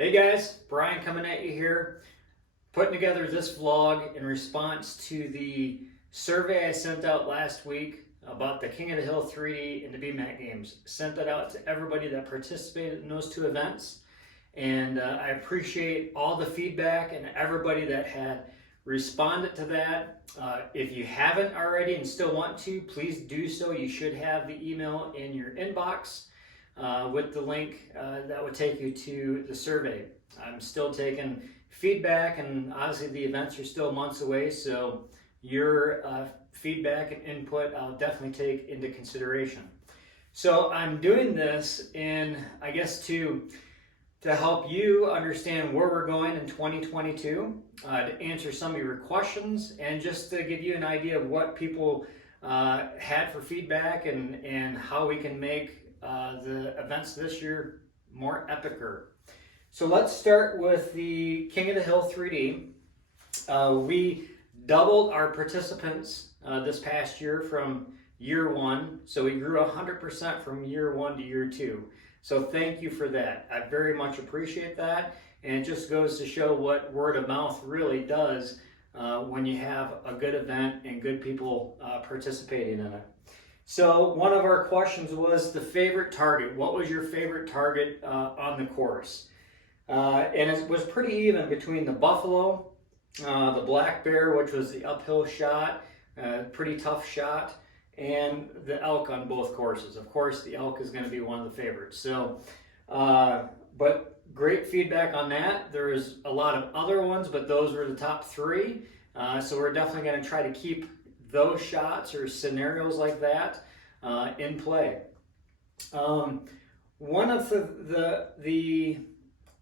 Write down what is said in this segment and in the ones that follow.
Hey guys, Brian coming at you here, putting together this vlog in response to the survey I sent out last week about the King of the Hill 3D and the BMAC Games. Sent that out to everybody that participated in those two events, and I appreciate all the feedback and everybody that had responded to that. If you haven't already and still want to, please do so. You should have the email in your inbox. With the link that would take you to the survey. I'm still taking feedback, and obviously the events are still months away, so your feedback and input I'll definitely take into consideration. So I'm doing this I guess to help you understand where we're going in 2022, to answer some of your questions, and just to give you an idea of what people had for feedback and how we can make the events this year more epicer. So let's start with the King of the Hill 3D. We doubled our participants this past year from year one, so we grew 100% from year one to year two. So thank you for that. I very much appreciate that, and it just goes to show what word of mouth really does when you have a good event and good people participating in it. So one of our questions was the favorite target. What was your favorite target on the course? And it was pretty even between the buffalo, the black bear, which was the uphill shot, pretty tough shot, and the elk on both courses. Of course, the elk is going to be one of the favorites. So, but great feedback on that. There's a lot of other ones, but those were the top three. So we're definitely going to try to keep those shots or scenarios like that in play. One of the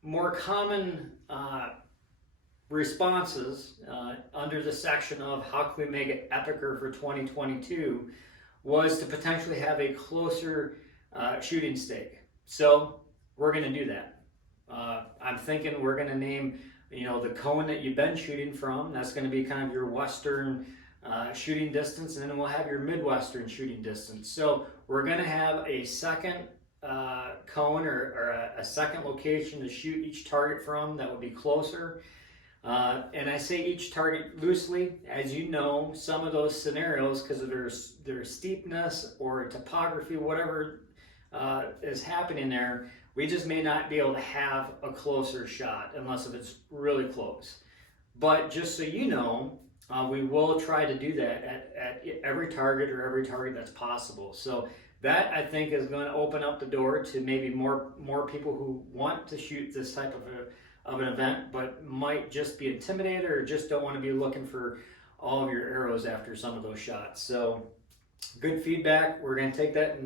more common responses under the section of how can we make it epicer for 2022 was to potentially have a closer shooting stake. So we're going to do that. I'm thinking we're going to name, the cone that you've been shooting from. That's going to be kind of your western shooting distance, and then we'll have your Midwestern shooting distance. So we're going to have a second cone or a second location to shoot each target from that would be closer. And I say each target loosely. As you know, some of those scenarios, because of their steepness or topography, whatever is happening there, we just may not be able to have a closer shot unless if it's really close. But just so you know, we will try to do that at every target or every target that's possible. So that, I think, is going to open up the door to maybe more people who want to shoot this type of an event, but might just be intimidated or just don't want to be looking for all of your arrows after some of those shots. So good feedback. We're going to take that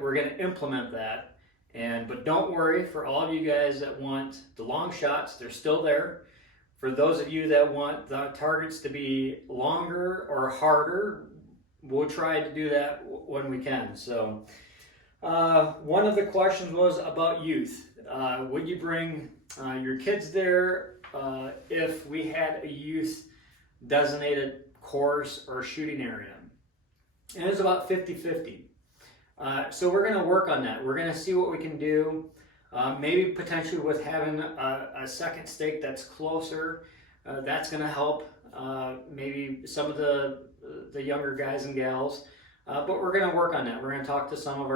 we're going to implement that. But don't worry, for all of you guys that want the long shots, they're still there. For those of you that want the targets to be longer or harder, we'll try to do that when we can. So one of the questions was about youth. Would you bring your kids there if we had a youth designated course or shooting area? And it was about 50-50. So we're going to work on that. We're going to see what we can do. Maybe potentially with having a second stake that's closer, that's going to help maybe some of the younger guys and gals. But we're going to work on that. We're going to talk to some of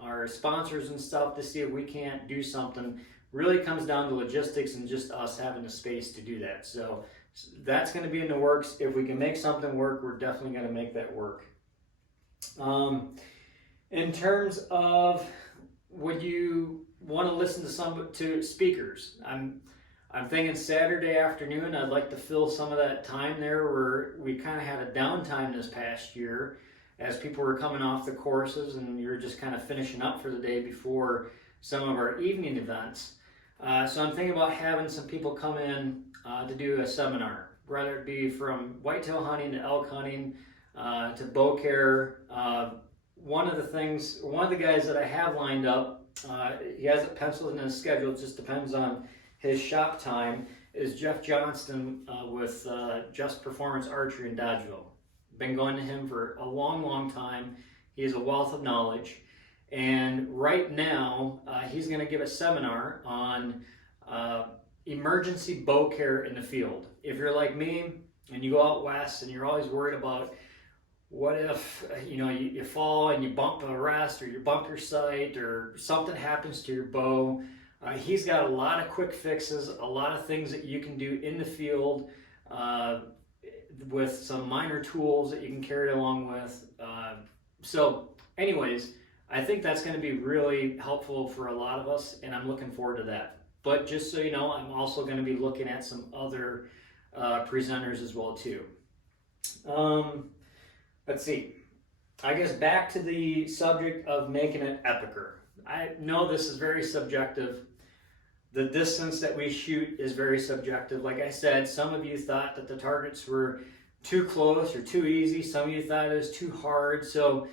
our sponsors and stuff to see if we can't do something. Really comes down to logistics and just us having the space to do that. So that's going to be in the works. If we can make something work, we're definitely going to make that work. In terms of, would you want to listen to speakers? I'm thinking Saturday afternoon. I'd like to fill some of that time there where we kind of had a downtime this past year as people were coming off the courses and you're just kind of finishing up for the day before some of our evening events. So I'm thinking about having some people come in to do a seminar, whether it be from whitetail hunting to elk hunting to bow care. One of the guys that I have lined up, he has it penciled in his schedule, it just depends on his shop time, is Jeff Johnston with Just Performance Archery in Dodgeville. Been going to him for a long, long time. He has a wealth of knowledge. And right now, he's going to give a seminar on emergency bow care in the field. If you're like me and you go out west and you're always worried about what if you fall and you bump a rest or you bump your sight or something happens to your bow, he's got a lot of quick fixes, a lot of things that you can do in the field with some minor tools that you can carry it along with. So anyways, I think that's going to be really helpful for a lot of us, and I'm looking forward to that. But just so you know, I'm also going to be looking at some other presenters as well too. Let's see. I guess back to the subject of making it epicer. I know this is very subjective. The distance that we shoot is very subjective. Like I said, some of you thought that the targets were too close or too easy. Some of you thought it was too hard. So,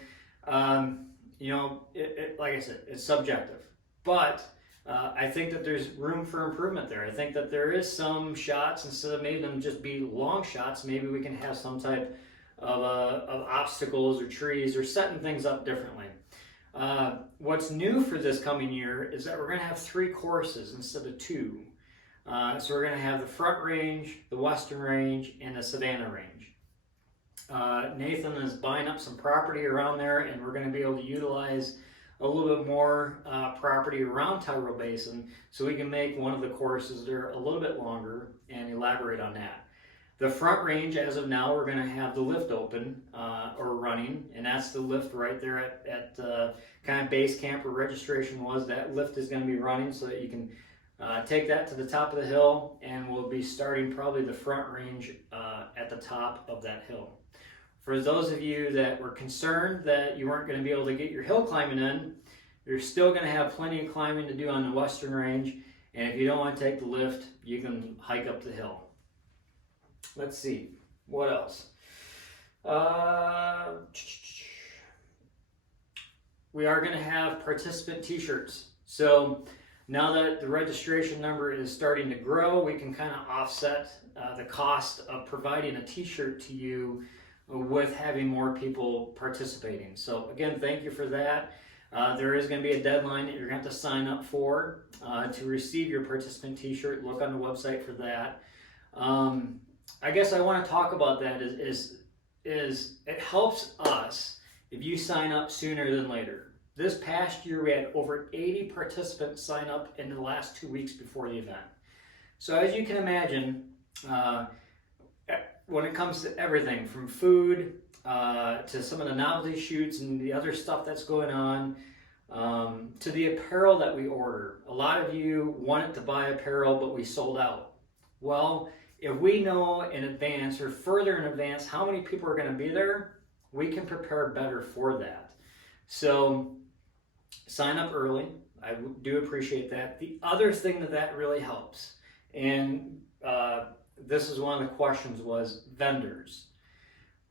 like I said, it's subjective. But I think that there's room for improvement there. I think that there is some shots, instead of making them just be long shots, maybe we can have some type of obstacles or trees or setting things up differently. What's new for this coming year is that we're going to have 3 courses instead of 2. So we're going to have the Front Range, the Western Range, and the Savannah Range. Nathan is buying up some property around there, and we're going to be able to utilize a little bit more property around Tyrrell Basin so we can make one of the courses that are a little bit longer and elaborate on that. The Front Range, as of now, we're going to have the lift open or running, and that's the lift right there at kind of base camp where registration was. That lift is going to be running so that you can take that to the top of the hill, and we'll be starting probably the Front Range at the top of that hill. For those of you that were concerned that you weren't going to be able to get your hill climbing in, you're still going to have plenty of climbing to do on the Western Range, and if you don't want to take the lift, you can hike up the hill. Let's see, what else? We are going to have participant t-shirts. So now that the registration number is starting to grow, we can kind of offset the cost of providing a t-shirt to you with having more people participating. So again, thank you for that. There is going to be a deadline that you're going to have to sign up for to receive your participant t-shirt. Look on the website for that. I guess I want to talk about that is it helps us if you sign up sooner than later. This past year we had over 80 participants sign up in the last 2 weeks before the event. So as you can imagine, when it comes to everything from food to some of the novelty shoots and the other stuff that's going on, to the apparel that we order. A lot of you wanted to buy apparel, but we sold out. Well, if we know in advance or further in advance how many people are going to be there, we can prepare better for that. So sign up early. I do appreciate that. The other thing that really helps, and this is one of the questions, was vendors.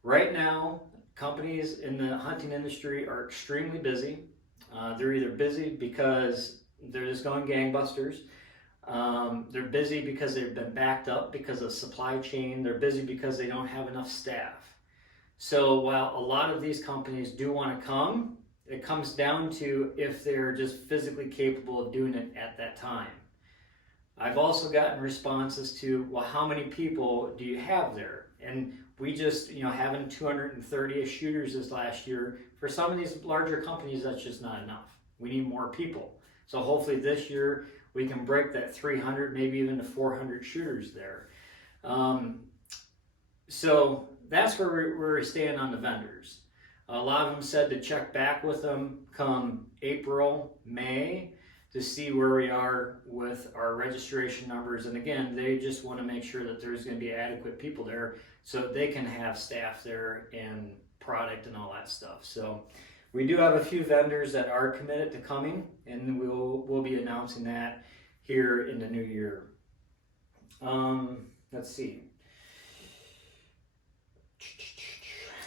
Right now, companies in the hunting industry are extremely busy. They're either busy because they're just going gangbusters. They're busy because they've been backed up because of supply chain. They're busy because they don't have enough staff. So while a lot of these companies do want to come, it comes down to if they're just physically capable of doing it at that time. I've also gotten responses to, well, how many people do you have there? And we just, having 230 shooters this last year, for some of these larger companies, that's just not enough. We need more people. So hopefully this year we can break that 300, maybe even to 400 shooters there. So that's where we're staying on the vendors. A lot of them said to check back with them come April, May, to see where we are with our registration numbers. And again, they just want to make sure that there's going to be adequate people there so they can have staff there and product and all that stuff. So we do have a few vendors that are committed to coming, and we'll be announcing that here in the new year. Let's see.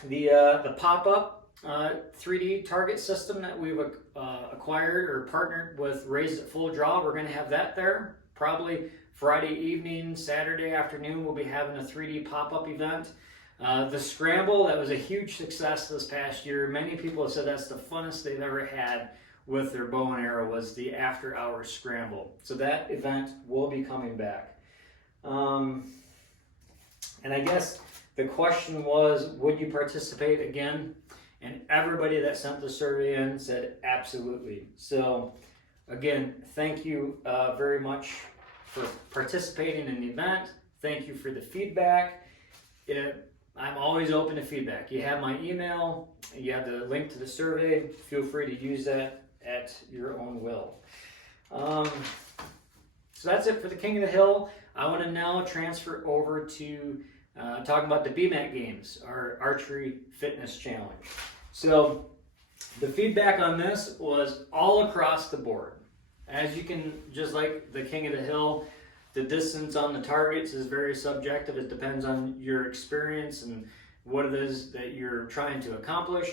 The pop-up 3D target system that we've acquired or partnered with Raised at Full Draw, we're going to have that there. Probably Friday evening, Saturday afternoon, we'll be having a 3D pop-up event. The Scramble, that was a huge success this past year. Many people have said that's the funnest they've ever had with their bow and arrow was the after hours scramble. So that event will be coming back. And I guess the question was, would you participate again? And everybody that sent the survey in said absolutely. So again, thank you very much for participating in the event. Thank you for the feedback. I'm always open to feedback. You have my email, you have the link to the survey. Feel free to use that at your own will. So that's it for the King of the Hill. I want to now transfer over to talking about the BMAC Games, our Archery Fitness Challenge. So the feedback on this was all across the board. As you can, just like the King of the Hill, the distance on the targets is very subjective. It depends on your experience and what it is that you're trying to accomplish.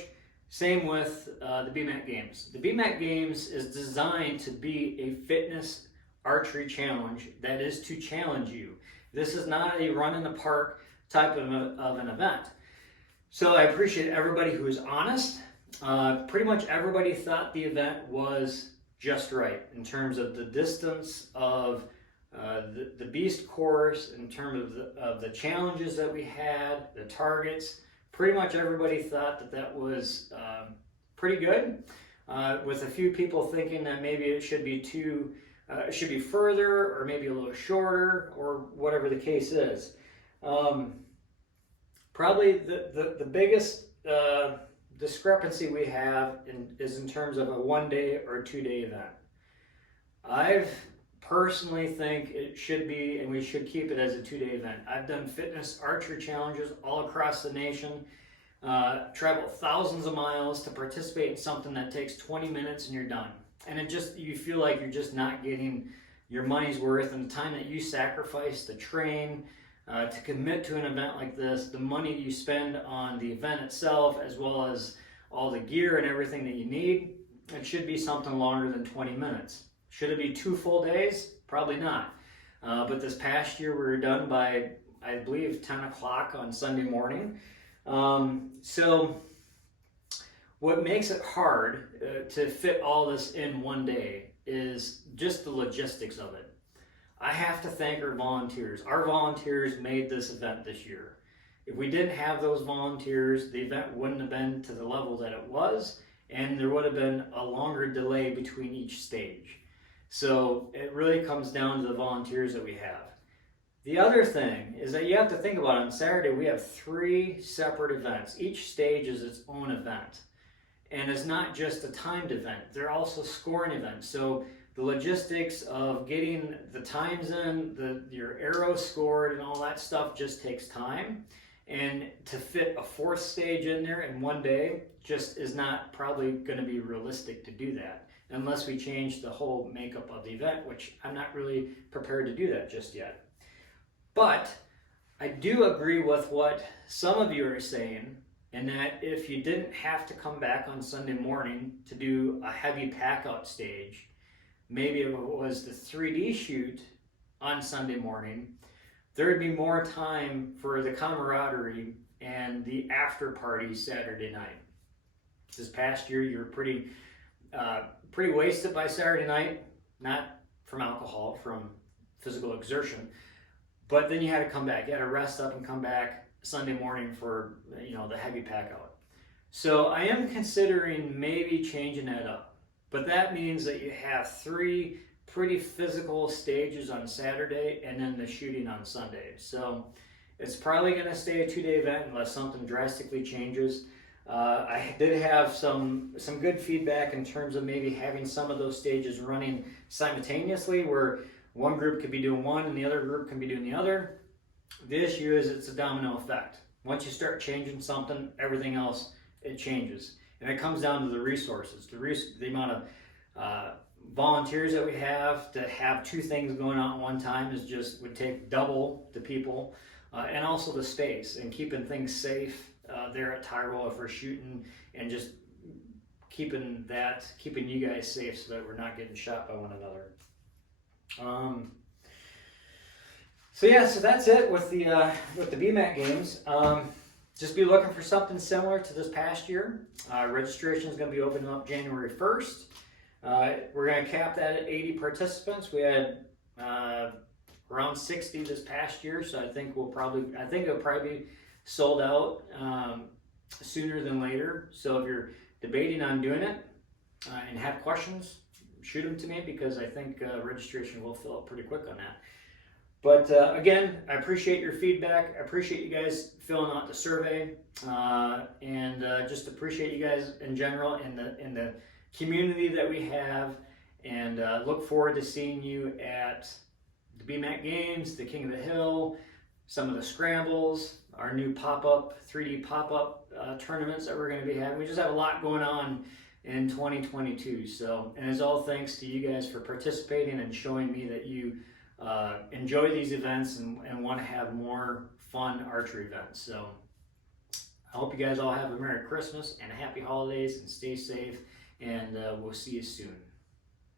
Same with the BMAC Games. The BMAC Games is designed to be a fitness archery challenge that is to challenge you. This is not a run in the park type of an event. So I appreciate everybody who is honest. Pretty much everybody thought the event was just right in terms of the distance of the beast course, in terms of the challenges that we had, the targets. Pretty much everybody thought that was pretty good, with a few people thinking that maybe it should be it should be further or maybe a little shorter or whatever the case is. Probably the biggest discrepancy we have is in terms of a 1-day or a 2-day event. I personally think it should be, and we should keep it as a 2-day event. I've done fitness archery challenges all across the nation, traveled thousands of miles to participate in something that takes 20 minutes and you're done. And you feel like you're just not getting your money's worth, and the time that you sacrifice to train, to commit to an event like this, the money you spend on the event itself, as well as all the gear and everything that you need, it should be something longer than 20 minutes. Should it be 2 full days? Probably not. But this past year we were done by, I believe, 10 o'clock on Sunday morning. So what makes it hard to fit all this in 1 day is just the logistics of it. I have to thank our volunteers. Our volunteers made this event this year. If we didn't have those volunteers, the event wouldn't have been to the level that it was, and there would have been a longer delay between each stage. So it really comes down to the volunteers that we have. The other thing is that you have to think about it. On Saturday, we have 3 separate events. Each stage is its own event. And it's not just a timed event. They're also scoring events. So the logistics of getting the times in, your arrows scored and all that stuff just takes time. And to fit a 4th stage in there in 1 day just is not probably going to be realistic to do that, unless we change the whole makeup of the event, which I'm not really prepared to do that just yet. But I do agree with what some of you are saying, in that if you didn't have to come back on Sunday morning to do a heavy pack-out stage, maybe if it was the 3D shoot on Sunday morning, there would be more time for the camaraderie and the after party Saturday night. This past year, you were pretty wasted by Saturday night, not from alcohol, from physical exertion, but then you had to come back. You had to rest up and come back Sunday morning for the heavy pack out. So I am considering maybe changing that up, but that means that you have 3 pretty physical stages on Saturday and then the shooting on Sunday. So it's probably going to stay a 2-day event unless something drastically changes. I did have some good feedback in terms of maybe having some of those stages running simultaneously, where one group could be doing one and the other group can be doing the other. The issue is it's a domino effect. Once you start changing something, everything else, it changes. And it comes down to the resources, the amount of volunteers that we have. To have 2 things going on at one time would take double the people, and also the space and keeping things safe there at Tyrol if we're shooting, and just keeping you guys safe so that we're not getting shot by one another. So that's it with the BMAC Games. Just be looking for something similar to this past year. Registration is going to be opening up January 1st. We're going to cap that at 80 participants. We had around 60 this past year, so I think it'll probably be sold out sooner than later. So if you're debating on doing it and have questions, shoot them to me, because I think registration will fill up pretty quick on that. But again, I appreciate your feedback. I appreciate you guys filling out the survey, and just appreciate you guys in general in the community that we have, and look forward to seeing you at the BMAC Games, the King of the Hill, some of the scrambles, our new 3D pop-up tournaments that we're going to be having. We just have a lot going on in 2022. So, and it's all thanks to you guys for participating and showing me that you enjoy these events and want to have more fun archery events. So I hope you guys all have a Merry Christmas and a Happy Holidays, and stay safe, and we'll see you soon.